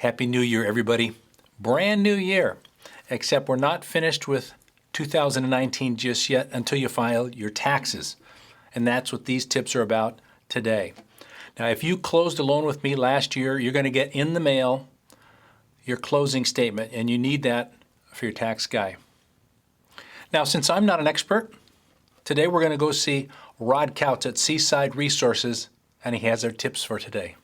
Happy New Year, everybody. Brand new year, except we're not finished with 2019 just yet until you file your taxes. And that's what these tips are about today. Now, if you closed a loan with me last year, you're going to get in the mail your closing statement, and you need that for your tax guy. Now, since I'm not an expert, today we're going to go see Rod Kautz at Seaside Resources, and he has our tips for today.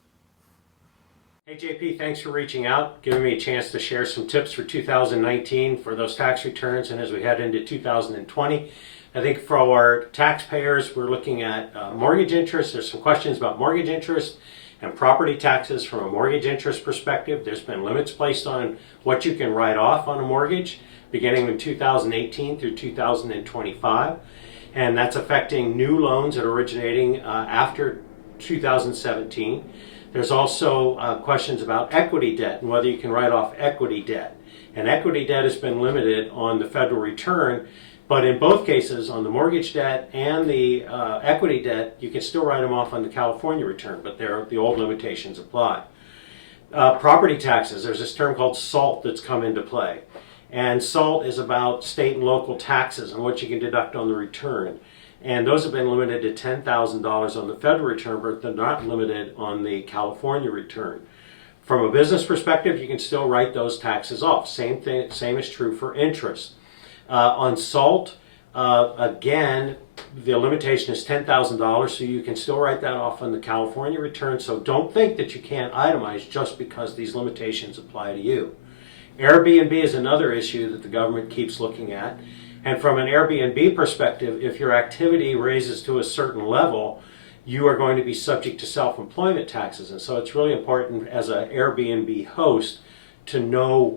Hey JP, thanks for reaching out, giving me a chance to share some tips for 2019 for those tax returns and as we head into 2020. I think for our taxpayers, we're looking at mortgage interest. There's some questions about mortgage interest and property taxes from a mortgage interest perspective. There's been limits placed on what you can write off on a mortgage beginning in 2018 through 2025. And that's affecting new loans that are originating after 2017. There's also questions about equity debt and whether you can write off equity debt. And equity debt has been limited on the federal return, but in both cases, on the mortgage debt and the equity debt, you can still write them off on the California return, but the old limitations apply. Property taxes, there's this term called SALT that's come into play. And SALT is about state and local taxes and what you can deduct on the return. And those have been limited to $10,000 on the federal return, but they're not limited on the California return. From a business perspective, you can still write those taxes off. Same is true for interest. On SALT, again, the limitation is $10,000, so you can still write that off on the California return. So don't think that you can't itemize just because these limitations apply to you. Airbnb is another issue that the government keeps looking at. And from an Airbnb perspective, if your activity raises to a certain level, you are going to be subject to self-employment taxes. And so it's really important as an Airbnb host to know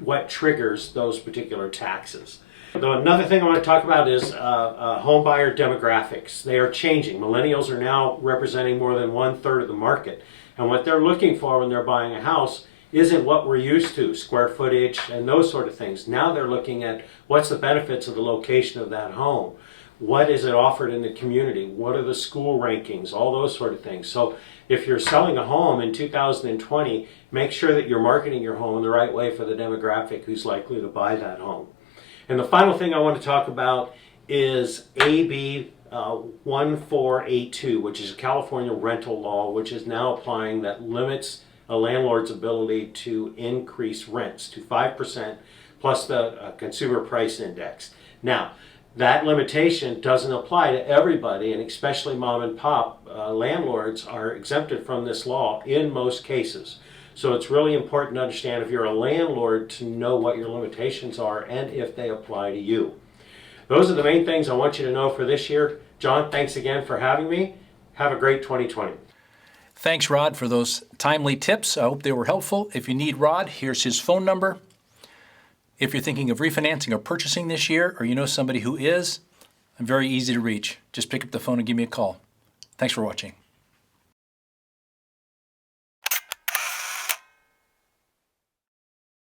what triggers those particular taxes. Another thing I want to talk about is home buyer demographics. They are changing. Millennials are now representing more than 1/3 of the market. And what they're looking for when they're buying a house isn't what we're used to, square footage and those sort of things. Now they're looking at what's the benefits of the location of that home. What is it offered in the community? What are the school rankings? All those sort of things. So if you're selling a home in 2020, make sure that you're marketing your home in the right way for the demographic who's likely to buy that home. And the final thing I want to talk about is AB 1482, which is a California rental law, which is now applying that limits a landlord's ability to increase rents to 5% plus the consumer price index. Now, that limitation doesn't apply to everybody, and especially mom and pop landlords are exempted from this law in most cases. So it's really important to understand if you're a landlord to know what your limitations are and if they apply to you. Those are the main things I want you to know for this year. John, thanks again for having me. Have a great 2020. Thanks, Rod, for those timely tips. I hope they were helpful. If you need Rod, here's his phone number. If you're thinking of refinancing or purchasing this year, or you know somebody who is, I'm very easy to reach. Just pick up the phone and give me a call. Thanks for watching.